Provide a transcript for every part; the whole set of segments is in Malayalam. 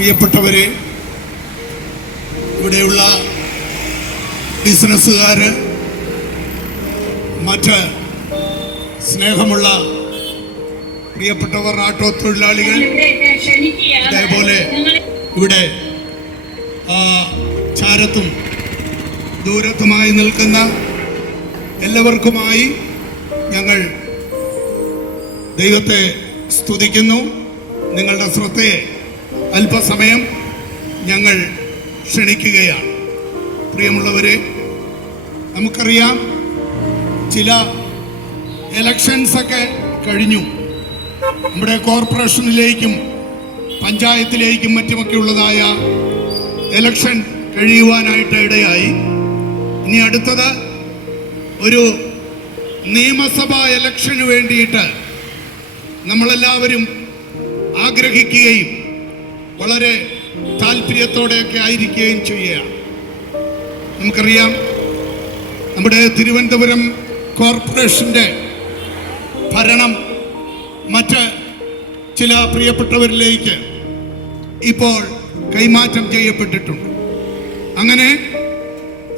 പ്രിയപ്പെട്ടവരെ, ഇവിടെയുള്ള ബിസിനസ്സുകാർ, മറ്റ് സ്നേഹമുള്ള പ്രിയപ്പെട്ടവർ, ആട്ടോ തൊഴിലാളികൾ, അതേപോലെ ഇവിടെ ചാരത്തും ദൂരത്തുമായി നിൽക്കുന്ന എല്ലാവർക്കുമായി ഞങ്ങൾ ദൈവത്തെ സ്തുതിക്കുന്നു. നിങ്ങളുടെ ശ്രദ്ധയെ അല്പസമയം ഞങ്ങൾ ക്ഷണിക്കുകയാണ്. പ്രിയമുള്ളവരെ, നമുക്കറിയാം ചില എലക്ഷൻസൊക്കെ കഴിഞ്ഞു. നമ്മുടെ കോർപ്പറേഷനിലേക്കും പഞ്ചായത്തിലേക്കും മറ്റുമൊക്കെ ഉള്ളതായ എലക്ഷൻ കഴിയുവാനായിട്ട് ഇടയായി. ഇനി അടുത്തത് ഒരു നിയമസഭാ എലക്ഷന് വേണ്ടിയിട്ട് നമ്മളെല്ലാവരും ആഗ്രഹിക്കുകയും വളരെ താല്പര്യത്തോടെയൊക്കെ ആയിരിക്കുകയും ചെയ്യുകയാണ്. നമുക്കറിയാം, നമ്മുടെ തിരുവനന്തപുരം കോർപ്പറേഷൻ്റെ ഭരണം മറ്റ് ചില പ്രിയപ്പെട്ടവരിലേക്ക് ഇപ്പോൾ കൈമാറ്റം ചെയ്യപ്പെട്ടിട്ടുണ്ട്. അങ്ങനെ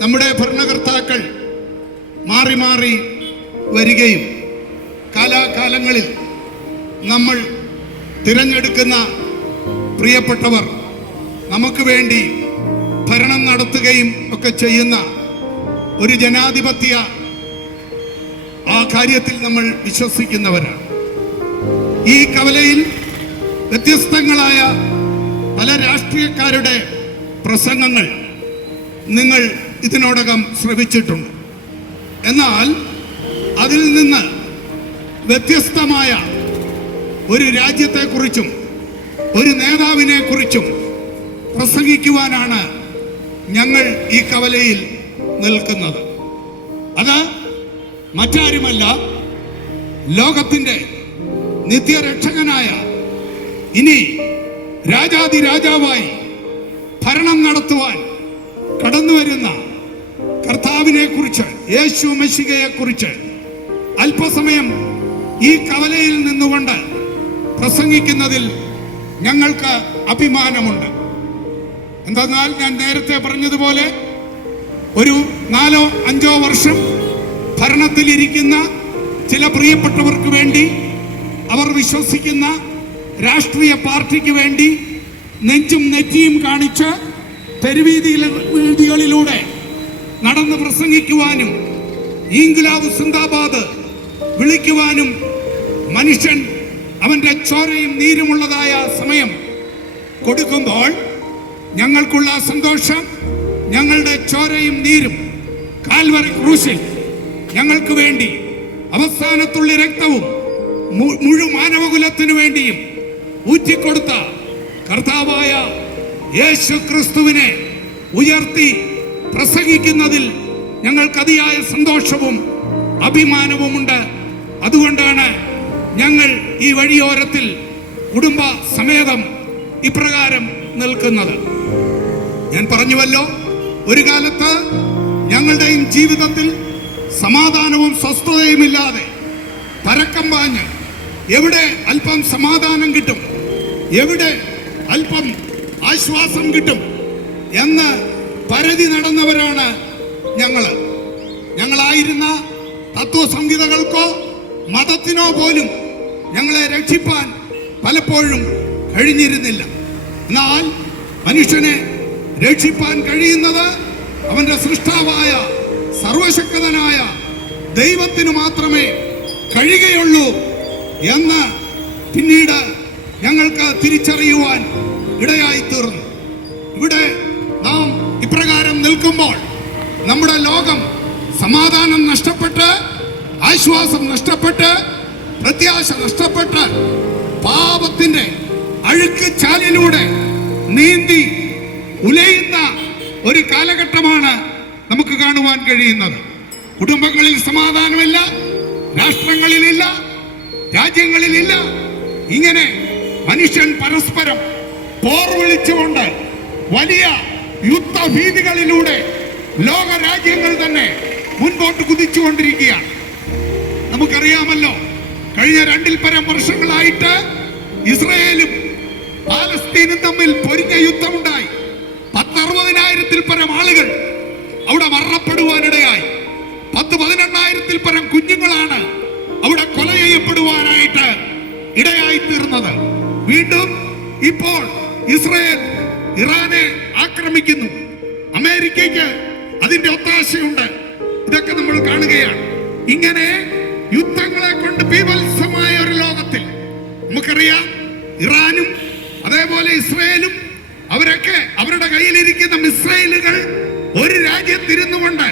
നമ്മുടെ ഭരണകർത്താക്കൾ മാറി മാറി വരികയും കാലാകാലങ്ങളിൽ നമ്മൾ തിരഞ്ഞെടുക്കുന്ന പ്രിയപ്പെട്ടവർ നമുക്ക് വേണ്ടി ഭരണം നടത്തുകയും ഒക്കെ ചെയ്യുന്ന ഒരു ജനാധിപത്യ കാര്യത്തിൽ നമ്മൾ വിശ്വസിക്കുന്നവരാണ്. ഈ കവലയിൽ വ്യത്യസ്തങ്ങളായ പല രാഷ്ട്രീയക്കാരുടെ പ്രസംഗങ്ങൾ നിങ്ങൾ ഇതിനോടകം ശ്രവിച്ചിട്ടുണ്ട്. എന്നാൽ അതിൽ നിന്ന് വ്യത്യസ്തമായ ഒരു രാജ്യത്തെക്കുറിച്ചും ഒരു നേതാവിനെ കുറിച്ചും പ്രസംഗിക്കുവാനാണ് ഞങ്ങൾ ഈ കവലയിൽ നിൽക്കുന്നത്. അത് മറ്റാരുമല്ല, ലോകത്തിൻ്റെ നിത്യരക്ഷകനായ, ഇനി രാജാതിരാജാവായി ഭരണം നടത്തുവാൻ കടന്നു വരുന്ന കർത്താവിനെ കുറിച്ച്, യേശു മെശിഹയെ കുറിച്ച് അല്പസമയം ഈ കവലയിൽ നിന്നുകൊണ്ട് പ്രസംഗിക്കുന്നതിൽ ഞങ്ങൾക്ക് അഭിമാനമുണ്ട്. എന്തെന്നാൽ, ഞാൻ നേരത്തെ പറഞ്ഞതുപോലെ ഒരു 4-5 വർഷം ഭരണത്തിലിരിക്കുന്ന ചില പ്രിയപ്പെട്ടവർക്ക് വേണ്ടി, അവർ വിശ്വസിക്കുന്ന രാഷ്ട്രീയ പാർട്ടിക്ക് വേണ്ടി നെഞ്ചും നെറ്റിയും കാണിച്ച് തെരുവീതികളിലൂടെ നടന്ന് പ്രസംഗിക്കുവാനും ഇൻക്ലാബ് സിന്ദാബാദ് വിളിക്കുവാനും മനുഷ്യൻ അവൻ്റെ ചോരയും നീരുമുള്ളതായ സമയം കൊടുക്കുമ്പോൾ ഞങ്ങൾക്കുള്ള സന്തോഷം, ഞങ്ങളുടെ ചോരയും നീരും കാൽവറി ക്രൂശിൽ ഞങ്ങൾക്ക് വേണ്ടി അവസാനത്തുള്ള രക്തവും മുഴു മാനവകുലത്തിനു വേണ്ടിയും ഊറ്റിക്കൊടുത്ത കർത്താവായ യേശു ക്രിസ്തുവിനെ ഉയർത്തി പ്രസംഗിക്കുന്നതിൽ ഞങ്ങൾക്ക് അതിയായ സന്തോഷവും അഭിമാനവുമുണ്ട്. അതുകൊണ്ടാണ് ഞങ്ങൾ ഈ വഴിയോരത്തിൽ കുടുംബ സമേതം ഇപ്രകാരം നിൽക്കുന്നത്. ഞാൻ പറഞ്ഞുവല്ലോ, ഒരു കാലത്ത് ഞങ്ങളുടെയും ജീവിതത്തിൽ സമാധാനവും സ്വസ്ഥതയുമില്ലാതെ പരക്കം പാഞ്ഞ് എവിടെ അല്പം സമാധാനം കിട്ടും, എവിടെ അല്പം ആശ്വാസം കിട്ടും എന്ന് പരതി നടന്നവരാണ് ഞങ്ങളായിരുന്ന തത്വസംഹിതകൾക്കോ മതത്തിനോ പോലും ഞങ്ങളെ രക്ഷിപ്പാൻ പലപ്പോഴും കഴിഞ്ഞിരുന്നില്ല. എന്നാൽ മനുഷ്യനെ രക്ഷിപ്പാൻ കഴിയുന്നത് അവന്റെ സൃഷ്ടാവായ സർവശക്തനായ ദൈവത്തിന് മാത്രമേ കഴിയുകയുള്ളൂ എന്ന് പിന്നീട് ഞങ്ങൾക്ക് തിരിച്ചറിയുവാൻ ഇടയായി തീർന്നു. ഇവിടെ നാം ഇപ്രകാരം നിൽക്കുമ്പോൾ നമ്മുടെ ലോകം സമാധാനം നഷ്ടപ്പെട്ട്, ആശ്വാസം നഷ്ടപ്പെട്ട്, പ്രത്യാശ നഷ്ടപ്പെട്ട് പാപത്തിന്റെ അഴുക്ക് ചാലിലൂടെ നീന്തി ഉലയുന്ന ഒരു കാലഘട്ടമാണ് നമുക്ക് കാണുവാൻ കഴിയുന്നത്. കുടുംബങ്ങളിൽ സമാധാനമില്ല, രാഷ്ട്രങ്ങളിലില്ല, രാജ്യങ്ങളിലില്ല. ഇങ്ങനെ മനുഷ്യൻ പരസ്പരം പോർ വിളിച്ചുകൊണ്ട് വലിയ യുദ്ധഭീതികളിലൂടെ ലോക രാജ്യങ്ങൾ തന്നെ മുൻപോട്ട് കുതിച്ചുകൊണ്ടിരിക്കുകയാണ്. നമുക്കറിയാമല്ലോ, കഴിഞ്ഞ 2-ൽ പരം വർഷങ്ങളായിട്ട് ഇസ്രായേലും പാലസ്തീനും തമ്മിൽ പൊരിഞ്ഞ യുദ്ധമുണ്ടായി. 10,60,000-ൽ പരം ആളുകൾ അവിടെ മരണപ്പെടുവാനിടയായി. 10,18,000-ൽ പരം കുഞ്ഞുങ്ങളാണ് അവിടെ കൊല ചെയ്യപ്പെടുവാനായിട്ട് ഇടയായി തീർന്നത്. വീണ്ടും ഇപ്പോൾ ഇസ്രായേൽ ഇറാനെ ആക്രമിക്കുന്നു. അമേരിക്കയ്ക്ക് അതിന്റെ ഒത്താശയുണ്ട്. ഇതൊക്കെ നമ്മൾ കാണുകയാണ്. ഇങ്ങനെ യുദ്ധങ്ങളെ കൊണ്ട് ബീഭത്സമായ ഒരു ലോകത്തിൽ നമുക്കറിയാം, ഇറാനും അതേപോലെ ഇസ്രായേലും അവരൊക്കെ അവരുടെ കയ്യിലിരിക്കുന്ന മിസൈലുകൾ ഒരു രാജ്യത്തിരുന്നു കൊണ്ട്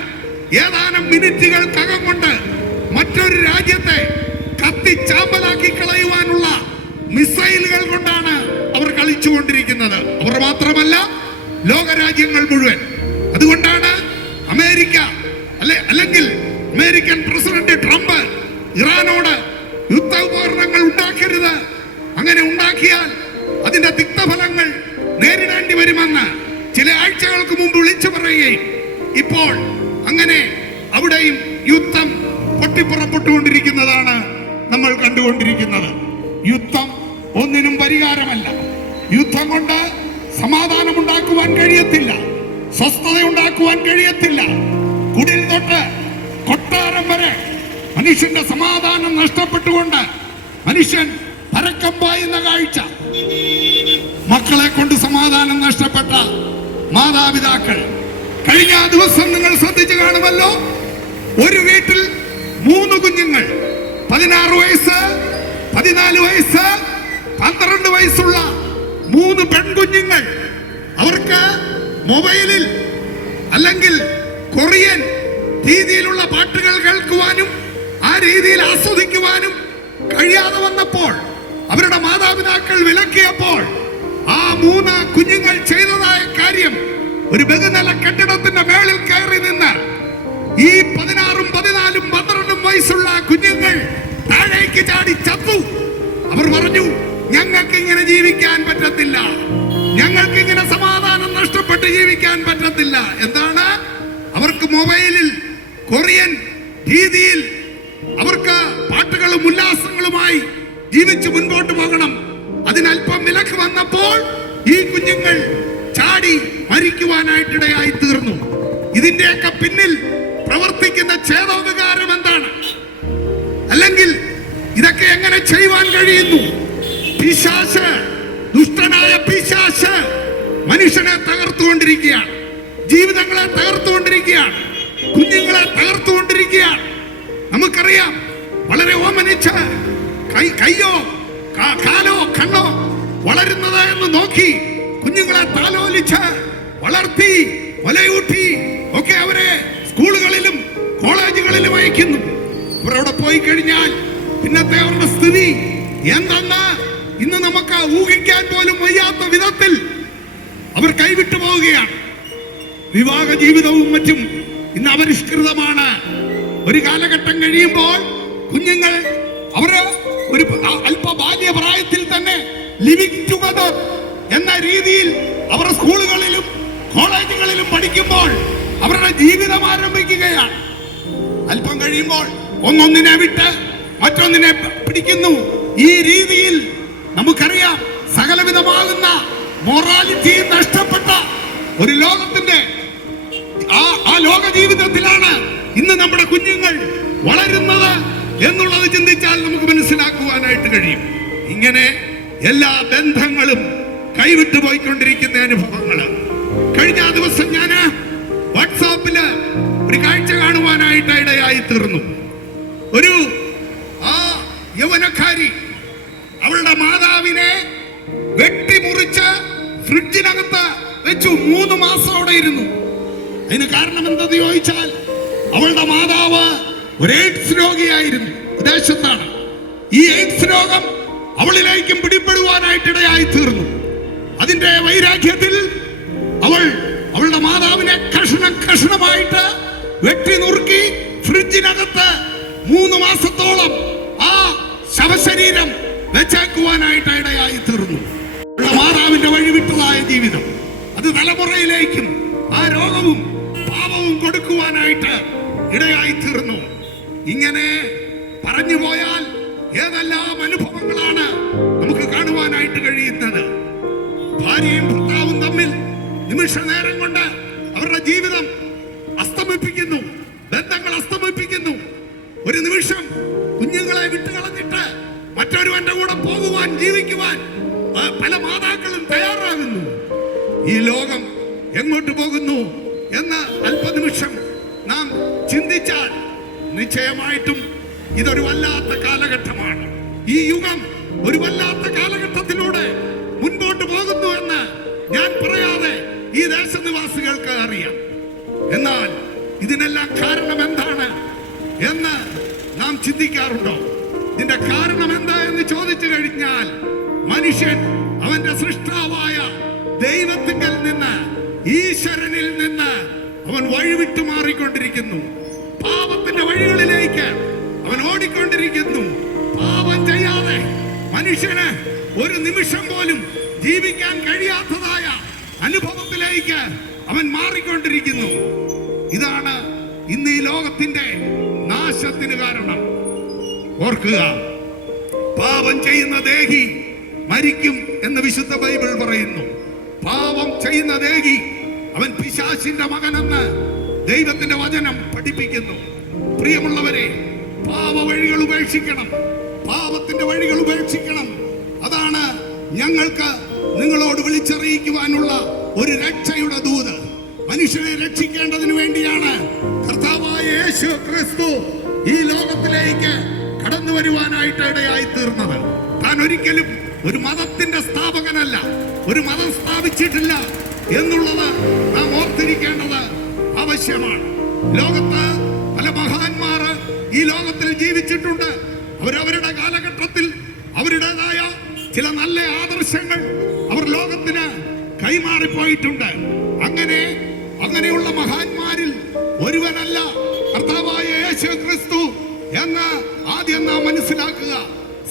ഏതാനും മിനിറ്റുകൾക്കകം കൊണ്ട് മറ്റൊരു രാജ്യത്തെ കത്തിച്ചാമ്പലാക്കി കളയുവാനുള്ള മിസൈലുകൾ കൊണ്ടാണ് അവർ കളിച്ചുകൊണ്ടിരിക്കുന്നത്. അവർ മാത്രമല്ല, ലോകരാജ്യങ്ങൾ മുഴുവൻ. അതുകൊണ്ടാണ് അമേരിക്ക അല്ലെങ്കിൽ അമേരിക്കൻ പ്രസിഡന്റ് ട്രംപ് ഇറാനോട് യുദ്ധ ഉപകരണങ്ങൾ ഉണ്ടാക്കരുത്, അങ്ങനെ ഉണ്ടാക്കിയാൽ അതിന്റെ തിക്തഫലങ്ങൾ നേരിടേണ്ടി വരുമെന്ന് ചില ആഴ്ചകൾക്ക് മുമ്പ് വിളിച്ചു പറയുകയും ഇപ്പോൾ അങ്ങനെ അവിടെയും യുദ്ധം പൊട്ടിപ്പുറപ്പെട്ടുകൊണ്ടിരിക്കുന്നതാണ് നമ്മൾ കണ്ടുകൊണ്ടിരിക്കുന്നത്. യുദ്ധം ഒന്നിനും പരിഹാരമല്ല. യുദ്ധം കൊണ്ട് സമാധാനം ഉണ്ടാക്കുവാൻ കഴിയത്തില്ല, സ്വസ്ഥത ഉണ്ടാക്കുവാൻ കഴിയത്തില്ല. കുടിൽ തൊട്ട് കൊട്ടാരം വരെ മനുഷ്യന്റെ സമാധാനം നഷ്ടപ്പെട്ടുകൊണ്ട് മനുഷ്യൻ പരക്കം പായുന്ന കാഴ്ച. മക്കളെ കൊണ്ട് സമാധാനം നഷ്ടപ്പെട്ട മാതാപിതാക്കൾ. കഴിഞ്ഞ ദിവസം നിങ്ങൾ ശ്രദ്ധിച്ചു കാണുമല്ലോ, ഒരു വീട്ടിൽ 3 കുഞ്ഞുങ്ങൾ, 16 വയസ്സ്, 14 വയസ്സ്, 12 വയസ്സുള്ള 3 പെൺകുഞ്ഞുങ്ങൾ. അവർക്ക് മൊബൈലിൽ അല്ലെങ്കിൽ കൊറിയൻ രീതിയിലുള്ള പാട്ടുകൾ കേൾക്കുവാനും ആ രീതിയിൽ ആസ്വദിക്കുവാനും കഴിയാതെ വന്നപ്പോൾ അവരുടെ മാതാപിതാക്കൾ വിലക്കിയപ്പോൾ ആ 3 കുഞ്ഞുങ്ങൾ ചെയ്തതായ കാര്യം, ഒരു ബഹുനില കെട്ടിടത്തിന്റെ മേളിൽ കയറി നിന്ന് ഈ 16, 14, 12 വയസ്സുള്ള കുഞ്ഞുങ്ങൾ താഴേക്ക് ചാടി ചത്തു. അവർ പറഞ്ഞു, ഞങ്ങൾക്ക് ഇങ്ങനെ ജീവിക്കാൻ പറ്റത്തില്ല, ഞങ്ങൾക്ക് ഇങ്ങനെ സമാധാനം നഷ്ടപ്പെട്ട് ജീവിക്കാൻ പറ്റത്തില്ല. എന്താണ്? അവർക്ക് മൊബൈലിൽ കൊറിയൻ രീതിയിൽ അവർക്ക് പാട്ടുകളും ഉല്ലാസങ്ങളുമായി ജീവിച്ച് മുൻപോട്ട് പോകണം. അതിനല്പം വിലക്ക് വന്നപ്പോൾ ഈ കുഞ്ഞുങ്ങൾ ചാടി മരിക്കുവാനായിട്ടിടയായി തീർന്നു. ഇതിന്റെയൊക്കെ പിന്നിൽ പ്രവർത്തിക്കുന്ന ചേതോവികാരം എന്താണ്? അല്ലെങ്കിൽ ഇതൊക്കെ എങ്ങനെ ചെയ്യുവാൻ കഴിയുന്നു? പിശാച്, ദുഷ്ടനായ പിശാച് മനുഷ്യനെ തകർത്തുകൊണ്ടിരിക്കുകയാണ്, ജീവിതങ്ങളെ തകർത്തുകൊണ്ടിരിക്കുകയാണ്, കുഞ്ഞുങ്ങളെ തകർത്തുകൊണ്ടിരിക്കുകയാണ്. നമുക്കറിയാം, വളരെ ഓമനിച്ച് കയ്യോ കാലോ കണ്ണോ വളരുന്നത് എന്ന് നോക്കി കുഞ്ഞുങ്ങളെ താലോലിച്ച് വളർത്തി വലയൂട്ടി ഒക്കെ അവരെ സ്കൂളുകളിലും കോളേജുകളിലും അയക്കുന്നു. അവരവിടെ പോയി കഴിഞ്ഞാൽ പിന്നത്തെ അവരുടെ സ്ഥിതി എന്തെന്ന് ഇന്ന് നമുക്ക് ഊഹിക്കാൻ പോലും വയ്യാത്ത വിധത്തിൽ അവർ കൈവിട്ടു പോവുകയാണ്. വിവാഹ ജീവിതവും മറ്റും ഇന്ന് അപരിഷ്കൃതമാണ്. ഒരു കാലഘട്ടം കഴിയുമ്പോൾ കുഞ്ഞുങ്ങൾ അവര് ഒരു അല്പ ബാല്യപ്രായത്തിൽ തന്നെ ലിവിംഗ് ടുഗദർ എന്ന രീതിയിൽ അവർ സ്കൂളുകളിലും കോളേജുകളിലും പഠിക്കുമ്പോൾ അവരുടെ ജീവിതം ആരംഭിക്കുകയാണ്. അല്പം കഴിയുമ്പോൾ ഒന്നൊന്നിനെ വിട്ട് മറ്റൊന്നിനെ പിടിക്കുന്നു. ഈ രീതിയിൽ നമുക്കറിയാം, സകലവിധമാകുന്ന മൊറാലിറ്റി നഷ്ടപ്പെട്ട ഒരു ലോകത്തിന്റെ ആ ലോക ജീവിതത്തിലാണ് ഇന്ന് നമ്മുടെ കുഞ്ഞുങ്ങൾ വളരുന്നത് എന്നുള്ളത് ചിന്തിച്ചാൽ നമുക്ക് മനസ്സിലാക്കുവാനായിട്ട് കഴിയും. ഇങ്ങനെ എല്ലാ ബന്ധങ്ങളും കൈവിട്ടു പോയിക്കൊണ്ടിരിക്കുന്ന അനുഭവങ്ങള്. കഴിഞ്ഞ ദിവസം ഞാൻ വാട്സാപ്പില് ഒരു കാഴ്ച കാണുവാനായിട്ട് ഇടയായി തീർന്നു. ഒരു യൗവനക്കാരി അവളുടെ മാതാവിനെ വെട്ടിമുറിച്ച് ഫ്രിഡ്ജിനകത്ത് വെച്ചു 3 മാസം അവിടെ ഇരുന്നു. അതിന് കാരണം എന്തെന്ന് ചോദിച്ചാൽ, അവളുടെ മാതാവ് ഒരു എയ്ഡ്സ് രോഗിയായിരുന്നു, വിദേശത്താണ്. ഈ എയ്ഡ്സ് രോഗം അവളിലേക്കും പിടിപ്പെടുവാനായിട്ടിടയായി തീർന്നു. അതിന്റെ വൈരാഗ്യത്തിൽ അവളുടെ മാതാവിനെ കഷണമായിട്ട് വെട്ടി നുറുക്കി ഫ്രിഡ്ജിനകത്ത് 3 മാസത്തോളം ആ ശവശരീരം വെച്ചേക്കുവാനായിട്ട് ഇടയായി തീർന്നു. മാതാവിന്റെ വഴിവിട്ടതായ ജീവിതം അത് തലമുറയിലേക്കും ആ രോഗവും പാപവും കൊടുക്കുവാനായിട്ട് ഇടയായി തീർന്നു. ഇങ്ങനെ പറഞ്ഞു പോയാൽ ഏതെല്ലാം അനുഭവങ്ങളാണ് നമുക്ക് കാണുവാനായിട്ട് കഴിയുന്നത്. ഭാര്യയും ഭർത്താവും തമ്മിൽ നിമിഷ നേരം കൊണ്ട് അവരുടെ ജീവിതം അസ്തമിപ്പിക്കുന്നു, ബന്ധങ്ങൾ അസ്തമിപ്പിക്കുന്നു. ഒരു നിമിഷം കുഞ്ഞുങ്ങളെ വിട്ടുകളഞ്ഞിട്ട് മറ്റൊരുവന്റെ കൂടെ പോകുവാൻ, ജീവിക്കുവാൻ പല മാതാക്കളും തയ്യാറാകുന്നു. ഈ ലോകം എങ്ങോട്ട് പോകുന്നു എന്ന് അല്പനിമിഷം നാം ചിന്തിച്ചാൽ നിശ്ചയമായിട്ടും ഇതൊരു വല്ലാത്ത കാലഘട്ടമാണ്. ഈ യുഗം ഒരു വല്ലാത്ത കാലഘട്ടത്തിലൂടെ മുൻപോട്ട് പോകുന്നു എന്ന് ഞാൻ പറയാതെ ഈ ദേശനിവാസികൾക്ക് അറിയാം. എന്നാൽ ഇതിനെല്ലാം കാരണം എന്താണ് എന്ന് നാം ചിന്തിക്കാറുണ്ടോ? ഇതിന്റെ കാരണം എന്താ എന്ന് ചോദിച്ചു കഴിഞ്ഞാൽ, മനുഷ്യൻ അവന്റെ സൃഷ്ടാവായ ദൈവത്തിങ്കൽ നിന്ന്, ഈശ്വരനിൽ നിന്ന് അവൻ വഴിവിട്ടു മാറിക്കൊണ്ടിരിക്കുന്നു. പാപത്തിന്റെ വഴികളിലേക്ക് അവൻ ഓടിക്കൊണ്ടിരിക്കുന്നു. പാപം ചെയ്യാതെ മനുഷ്യന് ഒരു നിമിഷം പോലും ജീവിക്കാൻ കഴിയാത്തതായ അനുഭവത്തിലേക്ക് അവൻ മാറിക്കൊണ്ടിരിക്കുന്നു. ഇതാണ് ഇന്ന് ഈ ലോകത്തിന്റെ നാശത്തിന് കാരണം. ഓർക്കുക, പാപം ചെയ്യുന്ന ദേഹി മരിക്കും എന്ന് വിശുദ്ധ ബൈബിൾ പറയുന്നു. പാപം ചെയ്യുന്ന ദേഹി അവൻ പിശാചിന്റെ മകനെന്ന് ദൈവത്തിന്റെ വചനം പഠിപ്പിക്കുന്നു. പ്രിയമുള്ളവരെ, പാപ വഴികൾ ഉപേക്ഷിക്കണം, പാപത്തിന്റെ വഴികൾ ഉപേക്ഷിക്കണം. അതാണ് ഞങ്ങൾക്ക് നിങ്ങളോട് വിളിച്ചറിയിക്കുവാനുള്ള ഒരു രക്ഷയുടെ ദൂത്. മനുഷ്യനെ രക്ഷിക്കേണ്ടതിന് വേണ്ടിയാണ് കർത്താവായ യേശു ക്രിസ്തു ഈ ലോകത്തിലേക്ക് കടന്നു വരുവാനായിട്ട് ഇടയായി തീർന്നത്. താൻ ഒരിക്കലും ഒരു മതത്തിന്റെ സ്ഥാപകനല്ല, ഒരു മതം സ്ഥാപിച്ചിട്ടില്ല എന്നുള്ളത് നാം ഓർത്തിരിക്കേണ്ടത് ആവശ്യമാണ്. ലോകത്ത് പല മഹാന്മാർ ഈ ലോകത്തിൽ ജീവിച്ചിട്ടുണ്ട്. അവരവരുടെ കാലഘട്ടത്തിൽ അവരുടേതായ ചില നല്ല ആദർശങ്ങൾ അവർ ലോകത്തിന് കൈമാറിപ്പോയിട്ടുണ്ട്. അങ്ങനെയുള്ള മഹാന്മാരിൽ ഒരുവനല്ല കർത്താവായ യേശു ക്രിസ്തു എന്ന് ആദ്യം നാം മനസ്സിലാക്കുക.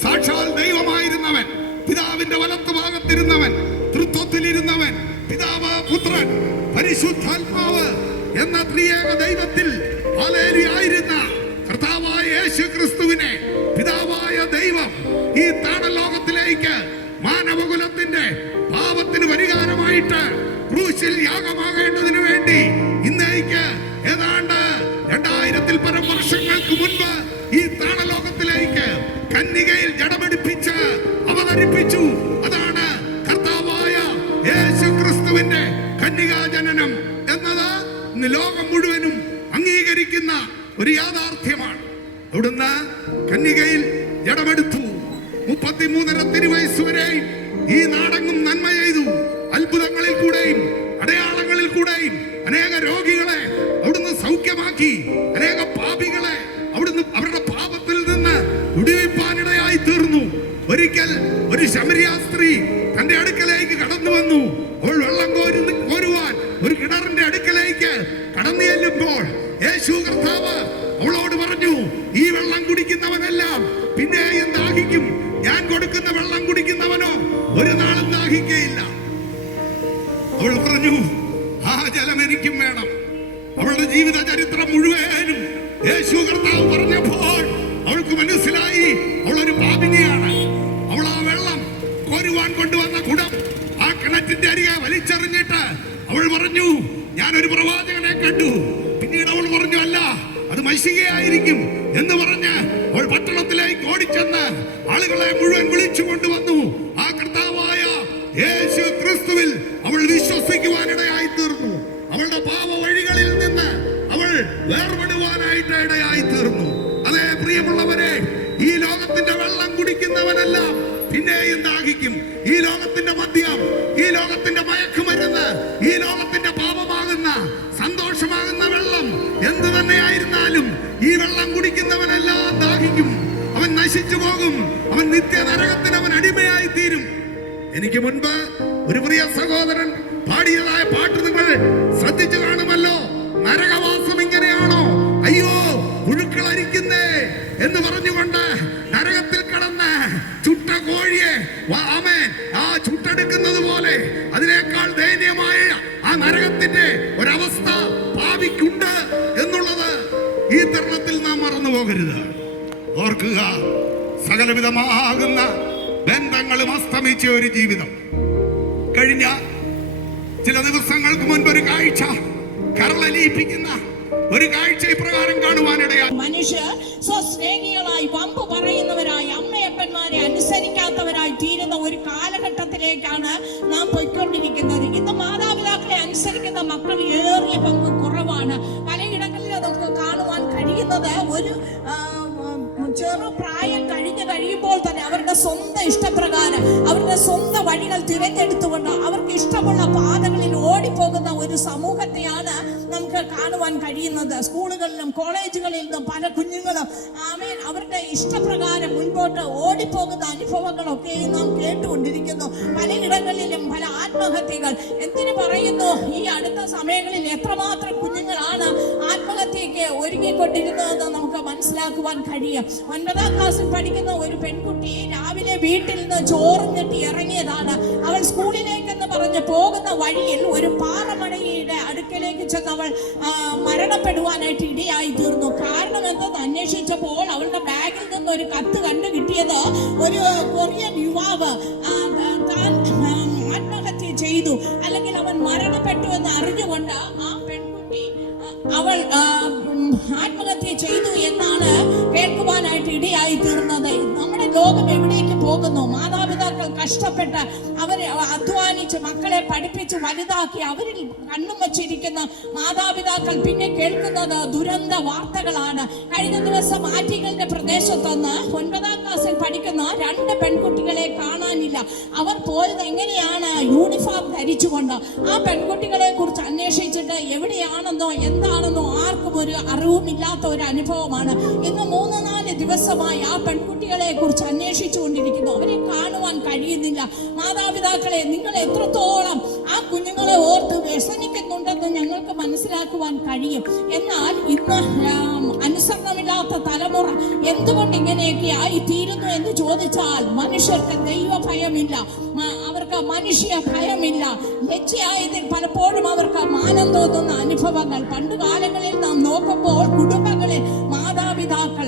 സാക്ഷാൽ ദൈവമായിരുന്നവൻ, പിതാവിന്റെ വലത്ത് ഭാഗത്തിരുന്നവൻ, തൃത്വത്തിലിരുന്നവൻ, പിതാവ്, പുത്രൻ, പരിശുദ്ധാത്മാവ് എന്ന ത്രിയേക ദൈവത്തിൽ ആയിരുന്ന കർത്താവായ യേശു ക്രിസ്തുവിനെ പിതാവായ ദൈവം ഈ താണലോകത്തിലേക്ക് മാനവകുലത്തിന്റെ പാപത്തിന് പരിഹാരമായിട്ട് ക്രൂശിൽ യാഗമാകേണ്ടതിനു വേണ്ടി ഇന്നേക്ക് ഏതാണ്ട് 2000-ൽ പരം വർഷങ്ങൾക്ക് മുൻപ് ഈ താണലോകത്തിലേക്ക് കന്യകയിൽ ജഡമെടുപ്പിച്ച് അവതരിപ്പിച്ചു. അതാണ് കർത്താവായ യേശു ക്രിസ്തുവിന്റെ കന്യകാജനനം എന്നത് ഇന്ന് ലോകം മുഴുവനും അംഗീകരിക്കുന്ന ഒരു യാഥാർത്ഥ്യമാണ്. അവിടുന്ന് കന്യകയിൽ ജഡമെടുത്തു. 33.5 തിരുവയസ്സ് വരെ ഈ നാടെങ്ങും നന്മ ചെയ്തു. അത്ഭുതങ്ങളിൽ കൂടെയും അടയാളങ്ങളിൽ കൂടെയും അനേക രോഗികളെ അവിടുന്ന് സൗഖ്യമാക്കി. അനേക പാപികളെ അവിടുന്ന് അവരുടെ പാപത്തിൽ നിന്ന് വിടുവിപ്പാനിടയായി തീർന്നു. ഒരിക്കൽ ഒരു ശമരിയ സ്ത്രീ തന്റെ അടുക്കലേക്ക് കടന്നു വന്നു. അവൾ വെള്ളം കോരുവാൻ ഒരു കിണറിന്റെ അടുക്കലേക്ക് കടന്നു ചെല്ലുമ്പോൾ യേശു കർത്താവ് അവളോട് പറഞ്ഞു, ഈ വെള്ളം കുടിക്കുന്നവനെല്ലാം പിന്നെയും ദാഹിക്കും, ഞാൻ കൊടുക്കുന്ന വെള്ളം കുടിക്കുന്നവനോ ഒരു നാളും ദാഹിക്കയില്ല. അവൾ പറഞ്ഞു, ആ ജലം എനിക്കും വേണം. അവളുടെ ജീവിത ചരിത്രം മുഴുവനും യേശു കർത്താവ് പറഞ്ഞപ്പോൾ അവൾക്ക് മനസ്സിലായി അവളൊരു പാപിനിയാണ്. അവൾ ആ വെള്ളം കോരുവാൻ കൊണ്ടുവന്ന കുടം ആ കിണറ്റിന്റെ അരികെ വലിച്ചെറിഞ്ഞിട്ട് അവൾ പറഞ്ഞു, ഞാനൊരു പ്രവാചകനെ കണ്ടു. പിന്നീട് അവൾ പറഞ്ഞു, അല്ല, അത് മശികയായിരിക്കും എന്ന് പറഞ്ഞ് അവൾ പട്ടണത്തിലേക്ക് ഓടിച്ചെന്ന് ആളുകളെ മുഴുവൻ വിളിച്ചു കൊണ്ടുവന്നു. ആ കർത്താവായ യേശു ക്രിസ്തുവിൽ അവൾ വിശ്വസിക്കുവാനിടയായി തീർന്നു. അവളുടെ പാപ വഴികളിൽ നിന്ന് അവൾ വേർപെടുവാനായിട്ട് ഇടയായി തീർന്നു. അതേ പ്രിയമുള്ളവരെ, ഈ ലോകത്തിന്റെ വെള്ളം കുടിക്കുന്നവനെല്ലാം പിന്നെയും ദാഹിക്കും. ഈ ലോകത്തിന്റെ മദ്യം, ഈ ലോകത്തിന്റെ മയക്കുമരുന്ന്, ഈ ലോകത്തിന്റെ പാപമാകുന്ന സന്തോഷമാകുന്ന വെള്ളം എന്ത് തന്നെയായിരുന്നാലും ഈ വെള്ളം കുടിക്കുന്നവനെല്ലാം ദാഹിക്കും. അവൻ നശിച്ചു പോകും. അവൻ നിത്യ നരകത്തിന് അവൻ അടിമയായി തീരും. എനിക്ക് മുൻപ് ഒരു പ്രിയ സഹോദരൻ പാടിയതായ പാട്ട് നിങ്ങൾ ശ്രദ്ധിച്ചു കാണുമല്ലോ. നരകവാസം ഇങ്ങനെയാണോ, അയ്യോ പുഴുക്കൾ അരിക്കുന്നേ എന്ന് പറഞ്ഞുകൊണ്ട് നരകത്തിൽ കടന്ന് ചുട്ട കോഴിയെ ആ ചുട്ടെടുക്കുന്നത് പോലെ അതിനേക്കാൾ ദയനീയമായ ആ നരകത്തിന്റെ ഒരവസ്ഥ പാപിക്കുണ്ട് എന്നുള്ളത് ഈ തരുണത്തിൽ നാം മറന്നു പോകരുത്. ഓർക്കുക, സകലവിധമാകുന്ന ബന്ധങ്ങളും അസ്തമിച്ച ഒരു ജീവിതം, കഴിഞ്ഞ ചില ദിവസങ്ങൾക്ക് മുൻപ് ഒരു കാഴ്ച, കരളലിയിപ്പിക്കുന്ന ഒരു കാഴ്ച ഇപ്രകാരം കാണുവാനിടയായി. മനുഷ്യർ സ്വസ്നേഹികളായി, വമ്പ് പറയുന്നവരായി, അമ്മയപ്പന്മാരെ അനുസരിക്കാത്തവരായി തീരുന്ന ഒരു കാലഘട്ടത്തിലേക്കാണ് നാം പോയിക്കൊണ്ടിരിക്കുന്നത്. ഇന്ന് മാതാപിതാക്കളെ അനുസരിക്കുന്ന മക്കൾ ഏറിയ പങ്ക് കുറവാണ്. പലയിടങ്ങളിൽ നമുക്ക് കാണുവാൻ കഴിയുന്നത് ഒരു ചെറുപ്രായം കഴിയുമ്പോൾ തന്നെ അവരുടെ സ്വന്തം ഇഷ്ടപ്രകാരം അവരുടെ സ്വന്തം വഴികൾ തിരഞ്ഞെടുത്തുകൊണ്ട് അവർക്ക് ഇഷ്ടമുള്ള പാതകളിൽ ഓടിപ്പോകുന്ന ഒരു സമൂഹത്തെയാണ് നമുക്ക് കാണുവാൻ കഴിയുന്നത്. സ്കൂളുകളിലും കോളേജുകളിലും പല കുഞ്ഞുങ്ങളും അവരുടെ ഇഷ്ടപ്രകാരം മുൻപോട്ട് ഓടിപ്പോകുന്ന അനുഭവങ്ങളൊക്കെ നാം കേട്ടുകൊണ്ടിരിക്കുന്നു. പലയിടങ്ങളിലും പല ആത്മഹത്യകൾ. എന്തിനു പറയുന്നു, ഈ അടുത്ത സമയങ്ങളിൽ എത്രമാത്രം കുഞ്ഞുങ്ങളാണ് ആത്മഹത്യക്ക് ഒരുങ്ങിക്കൊണ്ടിരുന്നതെന്ന് നമുക്ക് മനസ്സിലാക്കുവാൻ കഴിയും. 9ാം ക്ലാസ്സിൽ പഠിക്കുന്ന ഒരു പെൺകുട്ടി രാവിലെ വീട്ടിൽ നിന്ന് ചോറും കെട്ടി ഇറങ്ങിയതാണ്. അവൾ സ്കൂളിലേക്കെന്ന് പറഞ്ഞ് പോകുന്ന വഴിയിൽ ഒരു പാറമടയുടെ അടുക്കലേക്ക് ചെന്ന് അവൾ മരണപ്പെടുവാനായിട്ട് ഇടയായി തീർന്നു. കാരണം എന്തെന്ന് അന്വേഷിച്ചപ്പോൾ അവളുടെ ബാഗിൽ നിന്ന് ഒരു കത്ത് കണ്ടു കിട്ടിയത് ഒരു കൊറിയൻ യുവാവ് താൻ ആത്മഹത്യ ചെയ്തു, അല്ലെങ്കിൽ അവൻ മരണപ്പെട്ടു എന്ന് അറിഞ്ഞുകൊണ്ട് ആ പെൺകുട്ടി അവൾ ആത്മഹത്യ ചെയ്തു എന്നാണ് കേൾക്കുവാനായിട്ട് ഇടയായി തീർന്നത്. നമ്മുടെ ലോകം എവിടേക്ക് പോകുന്നു? മാതാപിതാക്കൾ കഷ്ടപ്പെട്ട് അവരെ അധ്വാനിച്ച് മക്കളെ പഠിപ്പിച്ച് വലുതാക്കി അവരിൽ കണ്ണും വച്ചിരിക്കുന്ന മാതാപിതാക്കൾ പിന്നെ കേൾക്കുന്നത് ദുരന്ത വാർത്തകളാണ്. കഴിഞ്ഞ ദിവസം ആറ്റിങ്ങലിന്റെ പ്രദേശത്തുനിന്ന് 9ാം ക്ലാസ്സിൽ പഠിക്കുന്ന 2 പെൺകുട്ടികളെ കാണാനില്ല. അവർ പോയത് എങ്ങനെയാണ്? യൂണിഫോം ധരിച്ചുകൊണ്ട്. ആ പെൺകുട്ടികളെ കുറിച്ച് അന്വേഷിച്ചിട്ട് എവിടെയാണെന്നോ എന്താണെന്നോ ആർക്കും ഒരു അറിവുമില്ലാത്ത ഒരു അനുഭവമാണ്. ഇന്ന് 3-4 ദിവസമായി ആ പെൺകുട്ടികളെ കുറിച്ച് അന്വേഷിച്ചു കൊണ്ടിരിക്കുന്നു. അവരെ കാണുവാൻ കഴിയുന്നില്ല. മാതാപിതാക്കളെ, നിങ്ങൾ എത്രത്തോളം ആ കുഞ്ഞുങ്ങളെ ഓർത്ത് വ്യസനിക്കുന്നുണ്ടെന്ന് ഞങ്ങൾക്ക് മനസ്സിലാക്കുവാൻ കഴിയും. എന്നാൽ ഇന്ന് അനുസരണമില്ലാത്ത തലമുറ എന്തുകൊണ്ട് ഇങ്ങനെയൊക്കെ ആയി തീരുന്നു എന്ന് ചോദിച്ചാൽ, മനുഷ്യർക്ക് ദൈവഭയമില്ല, അവർക്ക് മനുഷ്യ ഭയമില്ല. ലജ്ജയായതിൽ പലപ്പോഴും അവർക്ക് മാനം തോന്നുന്ന അനുഭവങ്ങൾ. പണ്ട് കാലങ്ങളിൽ നാം നോക്കുമ്പോൾ കുടുംബങ്ങളിൽ മാതാപിതാക്കൾ,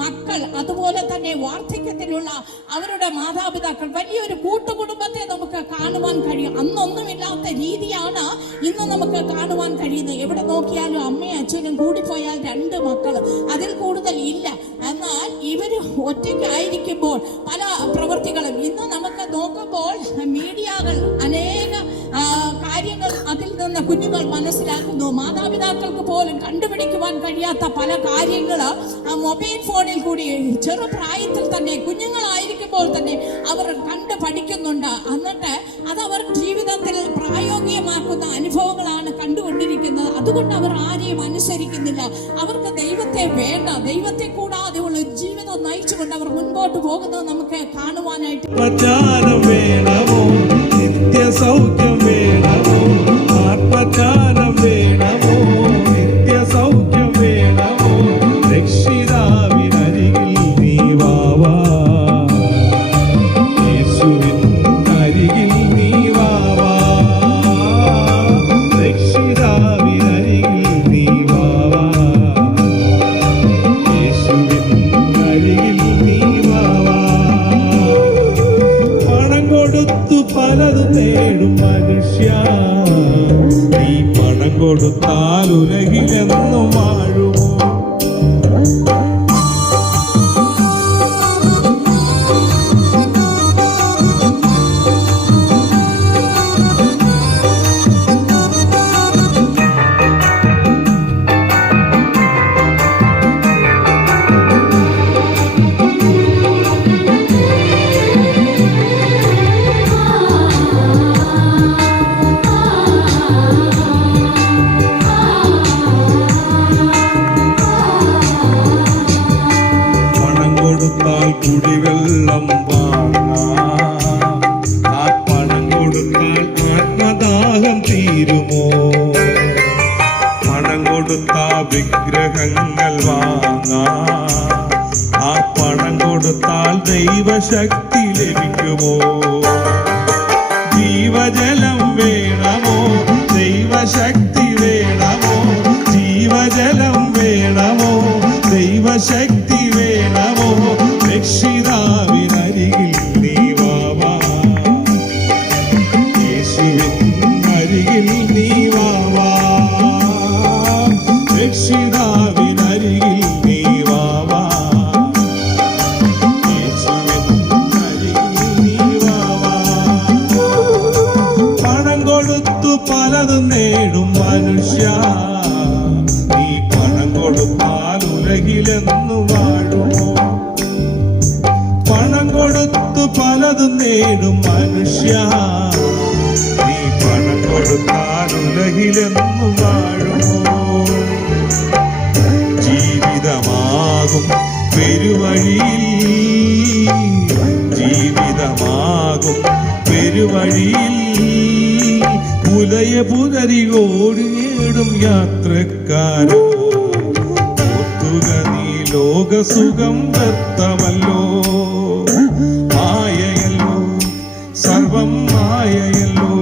മക്കൾ, അതുപോലെ തന്നെ വാർദ്ധക്യത്തിലുള്ള അവരുടെ മാതാപിതാക്കൾ, വലിയൊരു കൂട്ടുകുടുംബത്തെ നമുക്ക് കാണുവാൻ കഴിയും. അന്നൊന്നുമില്ലാത്ത രീതിയാണ് ഇന്ന് നമുക്ക് കാണുവാൻ കഴിയുന്നത്. എവിടെ നോക്കിയാലും അമ്മയും അച്ഛനും കൂടിപ്പോയാൽ 2 മക്കൾ, അതിൽ കൂടുതൽ ഇല്ല. എന്നാൽ ഇവര് ഒറ്റയ്ക്കായിരിക്കുമ്പോൾ പല പ്രവൃത്തികളും ഇന്ന് നമുക്ക് നോക്കുമ്പോൾ മീഡിയകൾ അനേക കാര്യങ്ങൾ അതിൽ നിന്ന് കുഞ്ഞുങ്ങൾ മനസ്സിലാക്കുന്നു. മാതാപിതാക്കൾക്ക് പോലും കണ്ടുപിടിക്കുവാൻ കഴിയാത്ത പല കാര്യങ്ങൾ മൊബൈൽ ഫോണിൽ കൂടി ചെറുപ്രായത്തിൽ തന്നെ, കുഞ്ഞുങ്ങളായിരിക്കുമ്പോൾ തന്നെ അവർ കണ്ടു പഠിക്കുന്നുണ്ട്. എന്നിട്ട് അതവർ ജീവിതത്തിൽ പ്രായോഗികമാക്കുന്ന അനുഭവങ്ങളാണ് കണ്ടുകൊണ്ടിരിക്കുന്നത്. അതുകൊണ്ട് അവർ ആരെയും അനുസരിക്കുന്നില്ല. അവർക്ക് ദൈവത്തെ വേണ്ട. ദൈവത്തെ കൂടാതെയുള്ള ജീവിതം നയിച്ചുകൊണ്ട് അവർ മുൻപോട്ട് പോകുന്നത് നമുക്ക് കാണുവാനായിട്ട്. സൗഖ്യം വേണമോ, ആത്മജ്ഞാനം വേണമോ, നിത്യസൗഖ്യം വേണമോ, രക്ഷിതാവിനരികിൽ നീ വാവാ, യേശുവിൻ അരികിൽ നീ വാവാ, രക്ഷിതാവിനരികിൽ നീ വാവാ, യേശുവിൻ അരികിൽ നീ വാവാ. പണം കൊടുത്തു പലതും നേടും മനുഷ്യ, നീ പണം കൊടുത്താൽ ഉലകിലെന്നു വാഴുമോ? കുടിവെള്ളം വാങ്ങാം, ആ പണം കൊടുത്താൽ ആത്മദാഹം തീരുമോ? പണം കൊടുത്താൽ വിഗ്രഹങ്ങൾ വാങ്ങാം, ആ പണം കൊടുത്താൽ ദൈവശക്തി ലഭിക്കുമോ? ജീവജലം വേണമോ, ദൈവശക്തി വേണമോ? ജീവജലം വേണമോ, ദൈവശക്തി വേണമോ? രക്ഷിതാവിനരികിൽ നീ വാവാ, യേശു സർവതും നേടും മനുഷ്യ, നീ പണം കൊടുത്താൽ ഉലകിലെന്നു വാഴുമോ? ജീവിതമാകും പെരുവഴിയിൽ, ജീവിതമാകും പെരുവഴിയിൽ പുലയ പുലരി ഓടിയേടും യാത്രക്കാരോ, ഓർക്കുക നീ ലോകസുഖം വ്യർത്ഥമല്ലോ, മായയല്ലോ സർവം മായയല്ലോ.